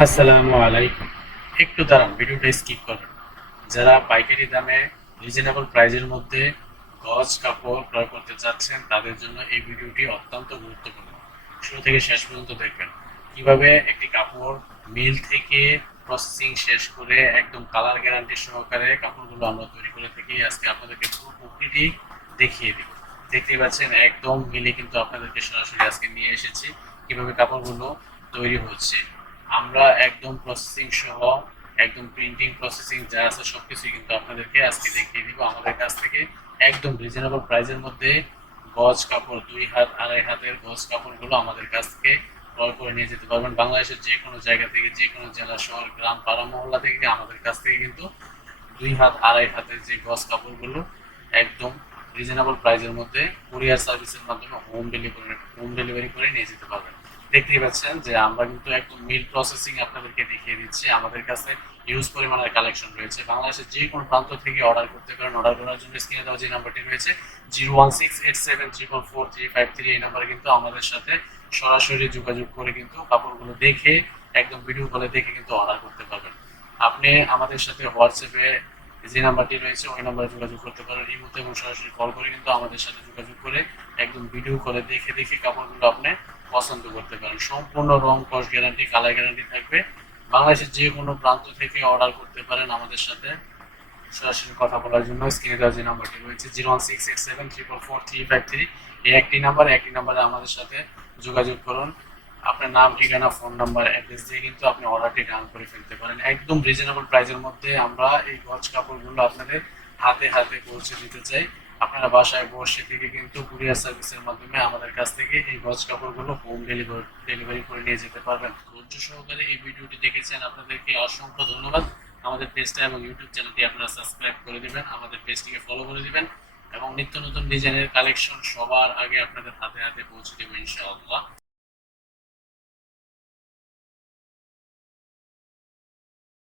আসসালামু আলাইকুম। একটু দাঁড়ান, ভিডিওটা স্কিপ করবেন। যারা পাইকারি দামে রিজনেবল প্রাইজের মধ্যে গজ কাপড় ক্রয় করতে চাচ্ছেন তাদের জন্য এই ভিডিওটি অত্যন্ত গুরুত্বপূর্ণ। শুরু থেকে শেষ পর্যন্ত দেখবেন কিভাবে একটি কাপড় মিল থেকে প্রসেসিং শেষ করে একদম কালার গ্যারান্টি সহকারে কাপড়গুলো আমরা তৈরি করে থাকি। আজকে আপনাদেরকে পুরো প্রকৃতি দেখিয়ে দিব। দেখতেই পাচ্ছেন একদম মিলে কিন্তু আপনাদেরকে সরাসরি আজকে নিয়ে এসেছি কিভাবে কাপড়গুলো তৈরি হচ্ছে। আমরা একদম প্রসেসিং সহ একদম প্রিন্টিং প্রসেসিং যা আছে সবকিছুই কিন্তু আপনাদেরকে আজকে দেখিয়ে দিব। আমাদের কাছ থেকে একদম রিজনেবল প্রাইসের মধ্যে গজ কাপড় 2 হাত 2.5 হাতের গজ কাপড়গুলো আমাদের কাছ থেকে ক্রয় করে নিয়ে যেতে পারবেন। বাংলাদেশের যে কোনো জায়গা থেকে, যে কোনো জেলা, শহর, গ্রাম, পাড়া, মহল্লা থেকে আমাদের কাছ থেকে কিন্তু 2 হাত 2.5 হাতের যে গজ কাপড়গুলো একদম রিজনেবল প্রাইসের মধ্যে কুরিয়ার সার্ভিসের মাধ্যমে হোম ডেলিভারি করে নিয়ে যেতে পারবেন। দেখতেই পাচ্ছেন যে আমরা কিন্তু একদম মিল প্রসেসিং আপনাদেরকে দেখিয়ে দিচ্ছি। আমাদের কাছে হিউজ পরিমাণের কালেকশন রয়েছে। বাংলাদেশের যে কোনো প্রান্ত থেকে অর্ডার করতে পারেন। অর্ডার করার জন্য স্ক্রিনে দেওয়া যে নাম্বারটি রয়েছে 016874435 এই নাম্বারে কিন্তু আমাদের সাথে সরাসরি যোগাযোগ করে কিন্তু কাপড়গুলো দেখে একদম ভিডিও কলে দেখে কিন্তু অর্ডার করতে পারবেন। আপনি আমাদের সাথে হোয়াটসঅ্যাপে যে নাম্বারটি রয়েছে ওই নাম্বারে যোগাযোগ করতে পারেন। ইমোতে এবং সরাসরি কল করে কিন্তু আমাদের সাথে যোগাযোগ করে একদম ভিডিও কলে দেখে দেখে কাপড়গুলো আপনি পছন্দ করতে পারেন। সম্পূর্ণ রং কস গ্যারান্টি, কালার গ্যারান্টি থাকবে। বাংলাদেশের যে কোনো প্রান্ত থেকে অর্ডার করতে পারেন আমাদের সাথে সরাসরি কথা বলার জন্য স্ক্রিনে দেওয়া যে নাম্বারটি রয়েছে 016874435 এই একটি নাম্বারে আমাদের সাথে যোগাযোগ করুন। আপনার নাম, ঠিকানা, ফোন নাম্বার, অ্যাড্রেস দিয়ে কিন্তু আপনি অর্ডারটি ডান করে ফেলতে পারেন। একদম রিজনেবল প্রাইসের মধ্যে আমরা এই গজ কাপড়গুলো আপনাদের হাতে হাতে পৌঁছে দিতে চাই। আপনারা বাসায় বসে থেকে কিন্তু কুরিয়ার সার্ভিসের মাধ্যমে আমাদের কাছ থেকে এই গজ কাপড়গুলো হোম ডেলিভারি করে নিয়ে যেতে পারবেন। ধৈর্য সহকারে এই ভিডিওটি দেখেছেন, আপনাদেরকে অসংখ্য ধন্যবাদ। আমাদের পেজটা এবং ইউটিউব চ্যানেলটি আপনারা সাবস্ক্রাইব করে দিবেন, আমাদের পেজটিকে ফলো করে দিবেন এবং নিত্য নতুন ডিজাইনের কালেকশন সবার আগে আপনাদের হাতে হাতে পৌঁছে দেবো ইনশাআল্লাহ।